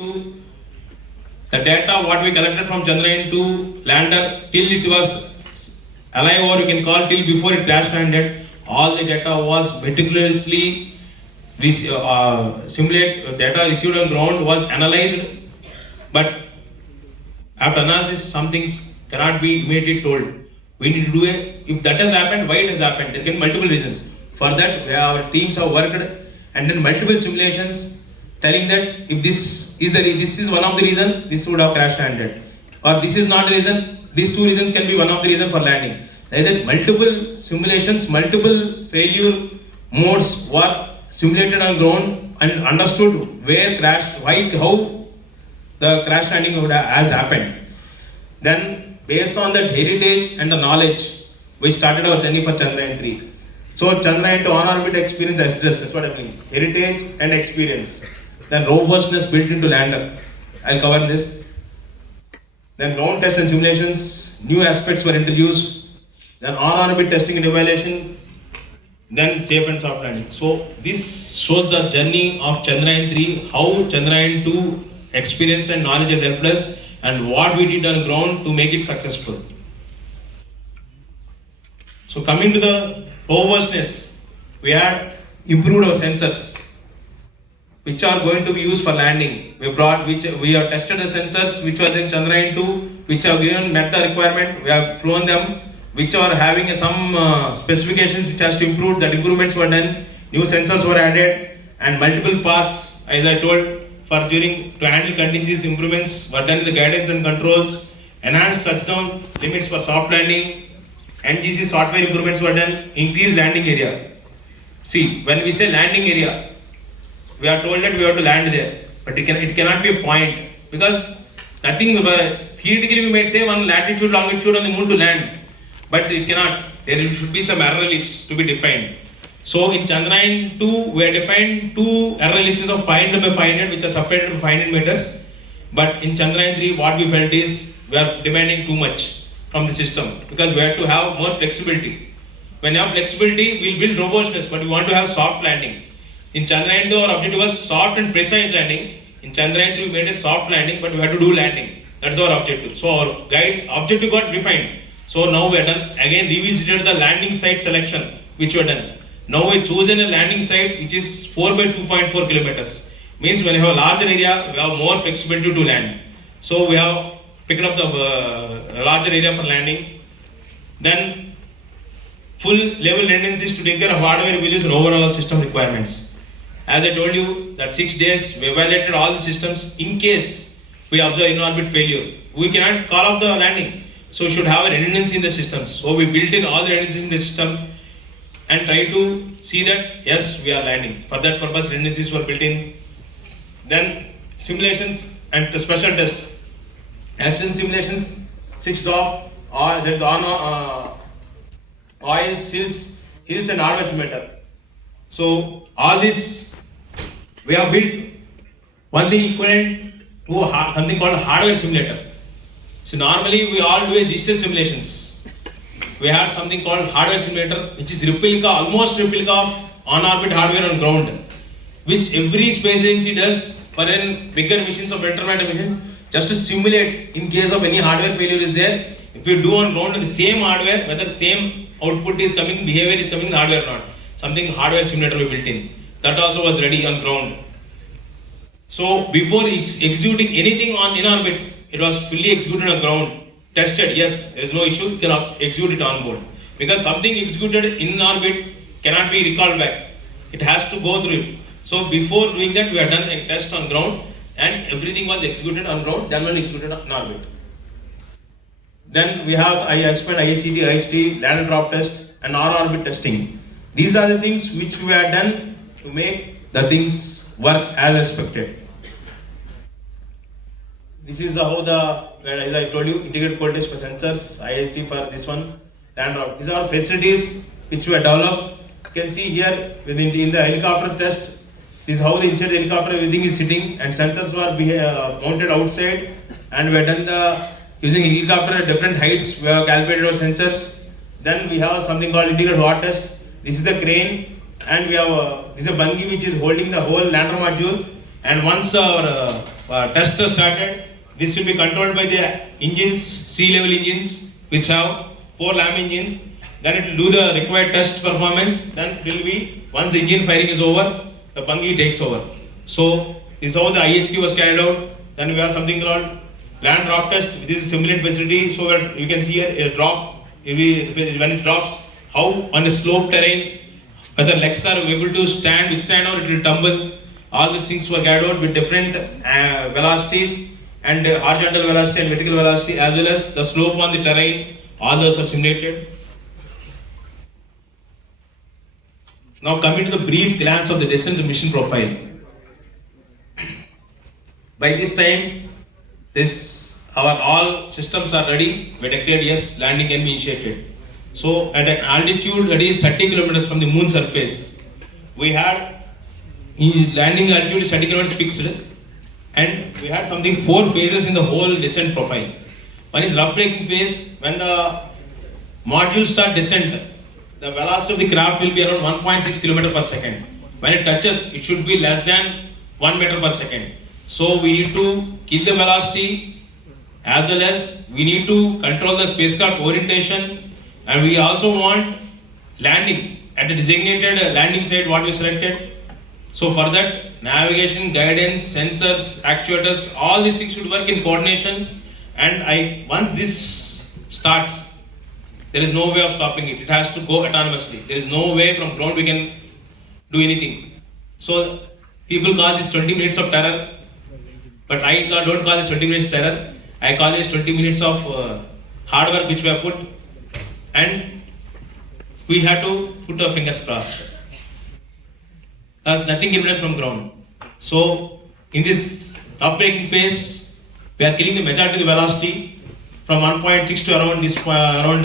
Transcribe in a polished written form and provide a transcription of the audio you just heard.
to the data what we collected from Chandrayan to lander till it was alive, or you can call till before it crash landed, all the data was meticulously simulate data received on ground was analyzed, but after analysis some things cannot be immediately told. We need to do if that has happened, why it has happened. There can be multiple reasons. For that our teams have worked and then multiple simulations telling that if this is one of the reason, this would have crash landed, or this is not the reason, these two reasons can be one of the reason for landing. There is multiple simulations, multiple failure modes were simulated on ground and understood where crash, why, how the crash landing would has happened. Then based on that heritage and the knowledge, we started our journey for Chandrayan 3. So Chandrayan to on-orbit experience, that's what I mean. Heritage and experience. Then robustness built into lander. I'll cover this. Then ground test and simulations, new aspects were introduced. Then on-orbit testing and evaluation. Then safe and soft landing. So this shows the journey of Chandrayan 3, how Chandrayan 2 experience and knowledge has helped us, and what we did on ground to make it successful. So coming to the robustness, we had improved our sensors, which are going to be used for landing. We have tested the sensors which were in Chandrayan 2, which have met the requirement. We have flown them, which are having some specifications which has to improve. That improvements were done. New sensors were added, and multiple paths, as I told, for to handle contingencies, improvements were done in the guidance and controls. Enhanced touchdown limits for soft landing. NGC software improvements were done. Increased landing area. See, when we say landing area, we are told that we have to land there, but it cannot be a point, because nothing, theoretically we might say one latitude, longitude on the moon to land, but it cannot. There should be some error ellipse to be defined. So in Chandrayan 2, we have defined two error ellipses of 500 by 500, which are separated by 500 meters. But in Chandrayan 3, what we felt is we are demanding too much from the system, because we have to have more flexibility. When you have flexibility, we'll build robustness, but we want to have soft landing. In Chandrayan 2, our objective was soft and precise landing. In Chandrayan 3, we made a soft landing, but we had to do landing. That's our objective. So our objective got defined. So now we are done, again revisited the landing site selection, which we are done. Now we chosen a landing site which is 4 by 2.4 kilometers. Means when you have a larger area, we have more flexibility to land. So we have picked up the larger area for landing. Then full level redundancies to take care of hardware values and overall system requirements. As I told you, that 6 days we evaluated all the systems in case we observe in-orbit failure. We cannot call off the landing. So we should have a redundancy in the systems. So we built in all the redundancies in the system and try to see that yes, we are landing. For that purpose, redundancies were built in. Then simulations and the special tests. Accident simulations, 6 DOF, there is oil, hills and hardware simulator. So all this we have built one thing equivalent to something called hardware simulator. So normally we all do a digital simulations. We have something called hardware simulator, which is replica, almost replica of on-orbit hardware on ground, which every space agency does for bigger missions or intermediate mission, just to simulate in case of any hardware failure is there. If you do on ground with the same hardware, whether same output is coming, behavior is coming in the hardware or not. Something hardware simulator we built in. That also was ready on ground. So before executing anything in orbit, it was fully executed on ground. Tested, yes, there is no issue, you can execute it on board. Because something executed in orbit cannot be recalled back. It has to go through it. So before doing that, we have done a test on ground and everything was executed on ground, then only executed on orbit. Then we have, I explained ISCT, IHT, land drop test and on-orbit testing. These are the things which we have done to make the things work as expected. This is how as I told you, integrated cold test for sensors, IST for this one, land drop. These are facilities which we have developed. You can see here in the helicopter test, this is how the inside the helicopter everything is sitting, and sensors were mounted outside, and we have done using helicopter at different heights. We have calibrated our sensors. Then we have something called integrated water test. This is the crane, and we have this is a bungee which is holding the whole lander module. And once our tests are started, this will be controlled by the engines, sea-level engines, which have 4 LAM engines. Then it will do the required test performance. Then it will be, once the engine firing is over, the bungee takes over. So this is how the IHQ was carried out. Then we have something called land drop test. This is simulant facility. So that you can see here a drop. When it drops, how on a slope terrain, whether legs are able to withstand or it will tumble. All these things were carried out with different velocities and horizontal velocity and vertical velocity, as well as the slope on the terrain. All those are simulated. Now coming to the brief glance of the descent mission profile. By this time, our all systems are ready. We declared yes, landing can be initiated. So at an altitude that is 30 kilometers from the moon surface, we had landing altitude is 30 kilometers fixed, and we had 4 phases in the whole descent profile. One is rough braking phase. When the modules start descent, the velocity of the craft will be around 1.6 km per second. When it touches, it should be less than 1 meter per second. So we need to kill the velocity, as well as we need to control the spacecraft orientation, and we also want landing at the designated landing site what we selected. So for that, navigation, guidance, sensors, actuators, all these things should work in coordination. And once this starts, there is no way of stopping it. It has to go autonomously. There is no way from ground we can do anything. So people call this 20 minutes of terror, but I don't call this 20 minutes terror. I call this 20 minutes of hard work which we have put, and we have to put our fingers crossed. There's nothing can be done from ground. So in this rough braking phase, we are killing the majority of the velocity from 1.6 to around